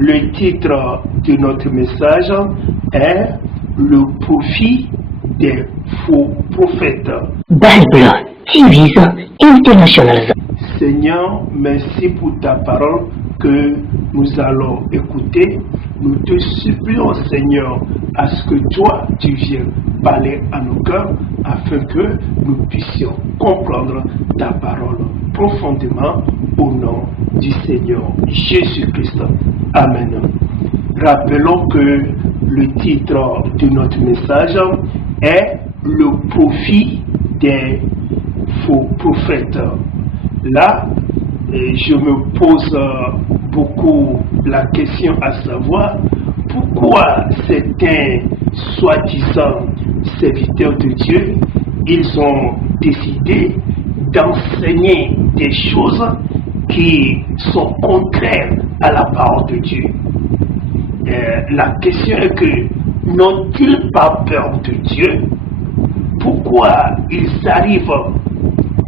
Le titre de notre message est Le profit des faux prophètes. Bible TV International. Seigneur, merci pour ta parole que nous allons écouter. Nous te supplions, Seigneur, à ce que toi, tu viennes parler à nos cœurs afin que nous puissions comprendre ta parole profondément au nom du Seigneur Jésus-Christ. Amen. Rappelons que le titre de notre message est Le profit des faux prophètes. Là, je me pose beaucoup la question à savoir pourquoi certains soi-disant serviteurs de Dieu, ils ont décidé d'enseigner des choses qui sont contraires à la parole de Dieu. La question est que n'ont-ils pas peur de Dieu? Pourquoi ils arrivent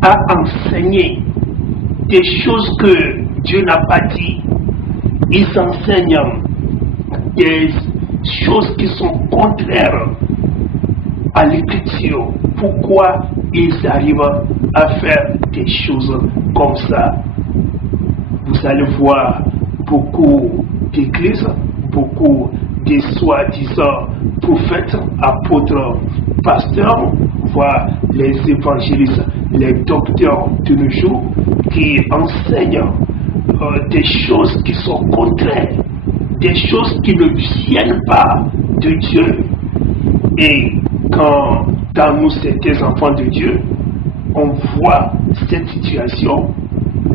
à enseigner des choses que Dieu n'a pas dit? Ils enseignent des choses qui sont contraires à l'écriture. Pourquoi ils arrivent à faire des choses comme ça? Vous allez voir beaucoup d'églises, beaucoup de soi-disant prophètes, apôtres, pasteurs, voire les évangélistes, les docteurs de nos jours qui enseignent des choses qui sont contraires, des choses qui ne viennent pas de Dieu. Et quand dans nous, certains enfants de Dieu, on voit cette situation,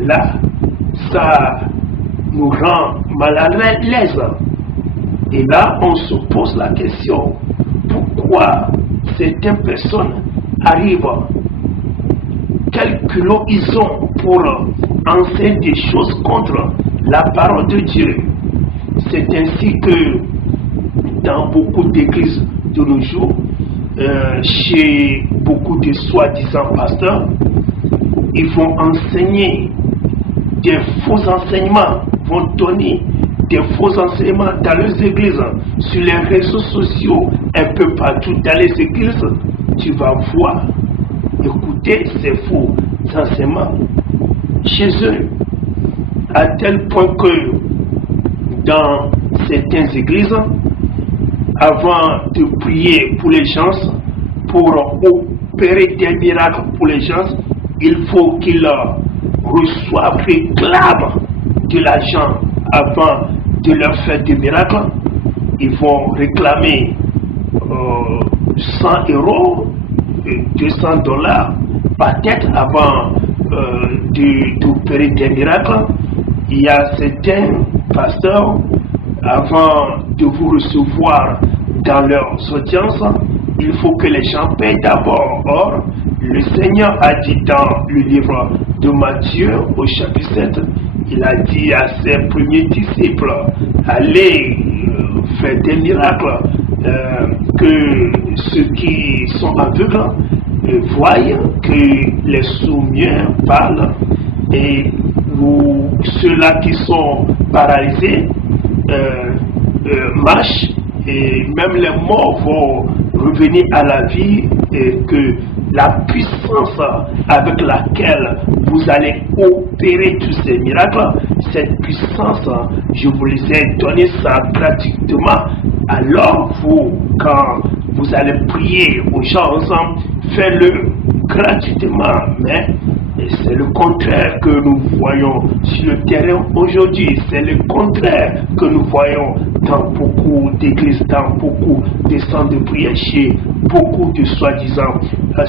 là, ça nous rend mal à l'aise. Et là, on se pose la question, pourquoi certaines personnes arrivent, quel culot ils ont pour enseigner des choses contre la parole de Dieu? C'est ainsi que dans beaucoup d'églises de nos jours, chez beaucoup de soi-disant pasteurs, ils vont enseigner des faux enseignements, vont donner des faux enseignements dans les églises, sur les réseaux sociaux, un peu partout dans les églises. Tu vas voir, écouter ces faux enseignements chez eux, à tel point que dans certaines églises, avant de prier pour les gens, pour opérer des miracles pour les gens, il faut qu'ils reçoivent, réclament de l'argent avant de leur faire des miracles. Ils vont réclamer 100 €, 200 $ par tête avant d'opérer des miracles. Il y a certains pasteurs, avant de vous recevoir dans leurs audiences, il faut que les gens payent d'abord. Or, le Seigneur a dit dans le livre de Matthieu au chapitre 7, il a dit à ses premiers disciples, allez faire des miracles, que ceux qui sont aveugles voient, que les sourds-muets parlent, et ceux-là qui sont paralysés marchent, et même les morts vont revenir à la vie, et que la puissance avec laquelle vous allez opérer tous ces miracles, cette puissance, je vous les ai donné ça gratuitement. Alors vous, quand vous allez prier aux gens ensemble, faites-le gratuitement. Mais c'est le contraire que nous voyons sur le terrain aujourd'hui. C'est le contraire que nous voyons dans beaucoup d'églises, dans beaucoup de centres de prière, chez beaucoup de soi-disant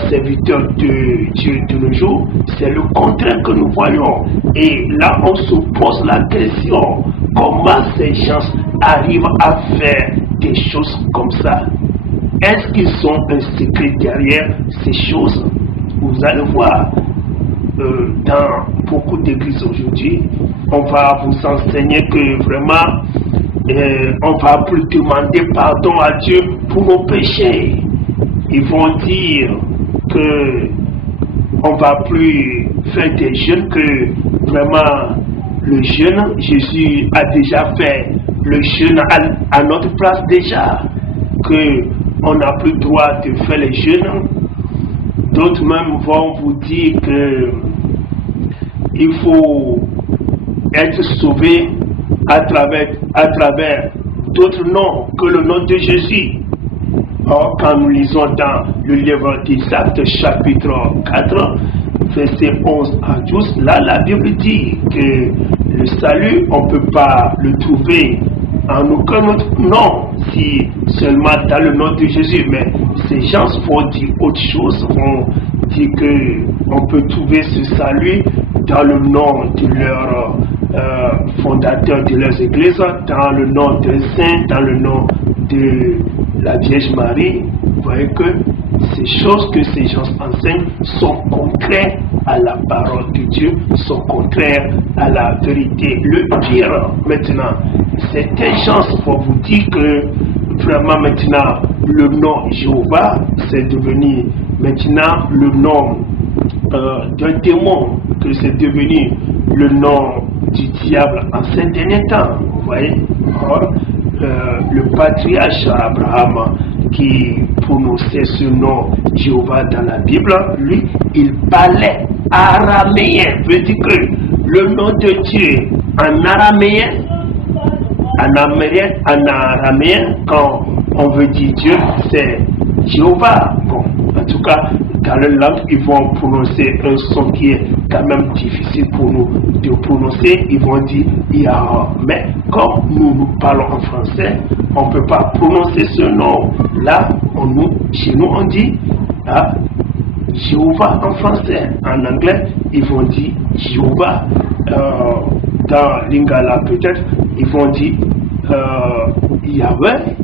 serviteurs de Dieu de nos jours. C'est le contraire que nous voyons. Et là, on se pose la question, comment ces gens arrivent à faire des choses comme ça? Est-ce qu'ils ont un secret derrière ces choses? Vous allez voir, dans beaucoup d'églises aujourd'hui, on va vous enseigner que vraiment, on va plus demander pardon à Dieu pour nos péchés. Ils vont dire que on va plus faire des jeûnes, que vraiment le jeûne, Jésus a déjà fait le jeûne à notre place déjà, qu'on n'a plus le droit de faire les jeûnes. D'autres même vont vous dire qu'il faut être sauvé à travers d'autres noms que le nom de Jésus. Or, quand nous lisons dans le livre des Actes, chapitre 4, verset 11 à 12, là, la Bible dit que le salut, on ne peut pas le trouver en aucun autre nom, si seulement dans le nom de Jésus. Mais ces gens vont dire autre chose, vont dire qu'on peut trouver ce salut dans le nom de leur fondateur de leurs églises, dans le nom des saints, dans le nom de la Vierge Marie. Vous voyez que ces choses que ces gens enseignent sont contraires à la parole de Dieu, sont contraires à la vérité. Le pire maintenant, certains gens vont vous dire que vraiment maintenant le nom Jéhovah c'est devenu maintenant le nom d'un démon, que c'est devenu le nom du diable en ces derniers temps. Vous voyez. Or, le patriarche Abraham qui prononçait ce nom Jéhovah dans la Bible, lui, il parlait araméen, veut dire que le nom de Dieu en araméen, quand on veut dire Dieu, c'est Jéhovah. Bon, en tout cas, dans leur langue, ils vont prononcer un son qui est quand même difficile pour nous de prononcer. Ils vont dire Yahweh. Mais comme nous parlons en français, on ne peut pas prononcer ce nom. Là, chez nous, on dit Jéhovah en français. En anglais, ils vont dire Jéhovah. Dans Lingala, peut-être, ils vont dire Yahweh.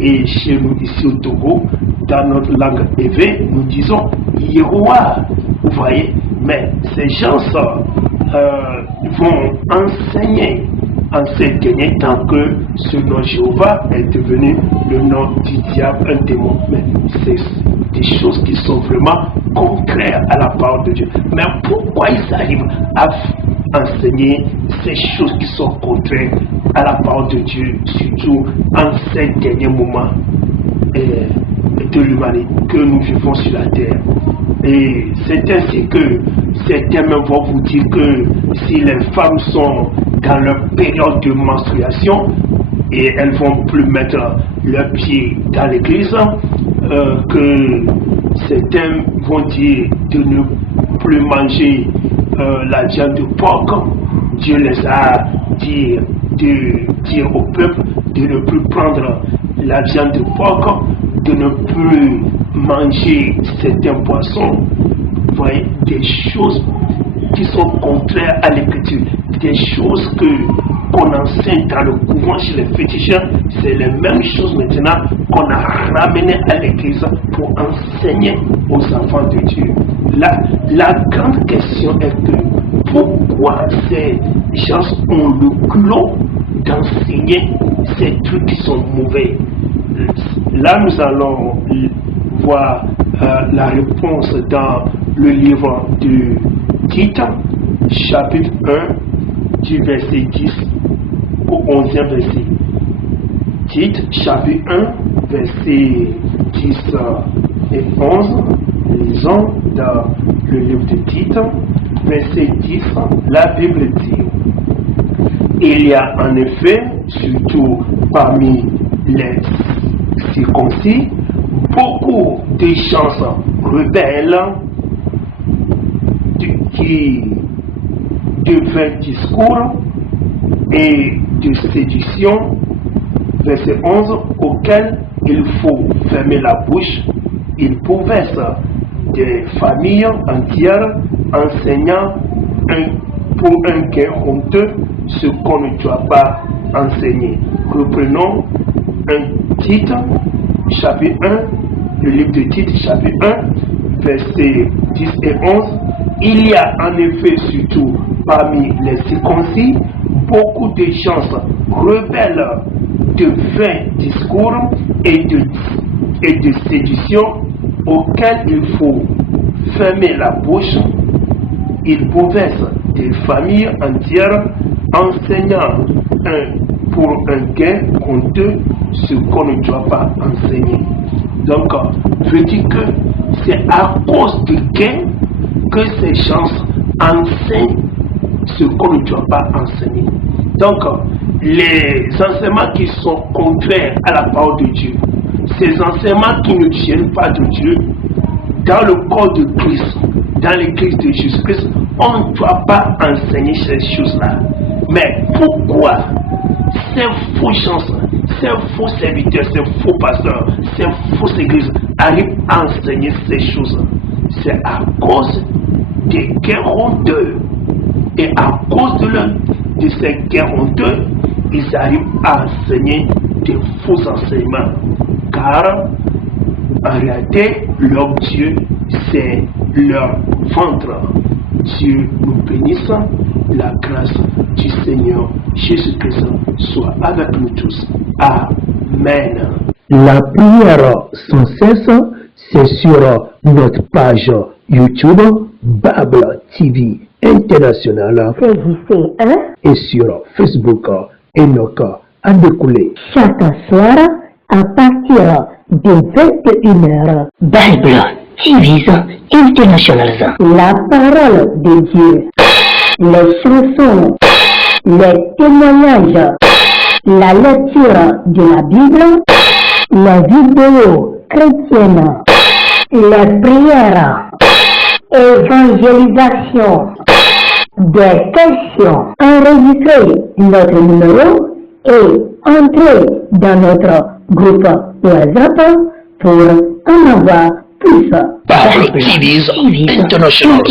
Et chez nous, ici au Togo, dans notre langue éveillée, nous disons Yehowa. Vous voyez, mais ces gens vont enseigner en ces derniers temps que ce nom Jéhovah est devenu le nom du diable, un démon. Mais c'est des choses qui sont vraiment contraires à la parole de Dieu. Mais pourquoi ils arrivent à enseigner ces choses qui sont contraires à la parole de Dieu, surtout en ces derniers moments de l'humanité que nous vivons sur la terre? Et c'est ainsi que certains même vont vous dire que si les femmes sont dans leur période de menstruation et elles vont plus mettre leurs pieds dans l'église, que certains vont dire de ne plus manger la viande de porc. Dieu les a dit de dire au peuple de ne plus prendre la viande de porc, de ne plus manger certains poissons. Vous voyez, des choses qui sont contraires à l'écriture, des choses qu'on enseigne dans le couvent chez les féticheurs, c'est les mêmes choses maintenant qu'on a ramenées à l'église pour enseigner aux enfants de Dieu. La grande question est que pourquoi ces gens ont le culot d'enseigner ces trucs qui sont mauvais? Là, nous allons voir la réponse dans le livre de Tite, chapitre 1, du verset 10 au 11e verset. Tite, chapitre 1, verset 10 et 11. Lisons dans le livre de Tite, verset 10, la Bible dit: il y a en effet, surtout parmi les circoncis, beaucoup de gens rebelles de vains discours et de séduction, verset 11, auxquels il faut fermer la bouche. Ils pouvaient des familles entières enseignant pour un gain honteux ce qu'on ne doit pas enseigner. Reprenons un Tite, chapitre 1, le livre de Tite, chapitre 1, versets 10 et 11. Il y a en effet surtout parmi les circoncis beaucoup de gens rebelles de vains discours et de séduction auxquels il faut fermer la bouche. Ils bouleversent des familles entières enseignant pour un gain honteux ce qu'on ne doit pas enseigner. Donc, je dis que c'est à cause du gain que ces gens enseignent ce qu'on ne doit pas enseigner. Donc, les enseignements qui sont contraires à la parole de Dieu, ces enseignements qui ne viennent pas de Dieu, dans le corps de Christ, dans l'église de Jésus-Christ, on ne doit pas enseigner ces choses-là. Mais pourquoi ces faux gens, ces faux serviteurs, ces faux pasteurs, ces fausses églises arrivent à enseigner ces choses? C'est à cause des guerres honteux. Et à cause de ces guerres honteux, ils arrivent à enseigner des faux enseignements. Car en réalité, leur Dieu, c'est leur ventre. Dieu nous bénisse. La grâce du Seigneur Jésus-Christ soit avec nous tous. Amen. La prière sans cesse, c'est sur notre page YouTube Bible TV International et sur Facebook Enoch Adécoulé. Chaque soir, à partir de 21h, Bible TV International. La parole de Dieu, les chansons, les témoignages, la lecture de la Bible, les vidéos chrétiennes, les prières, évangélisation, des questions. Enregistrez notre numéro et entrez dans notre groupe WhatsApp pour en avoir plus. Bible TV International.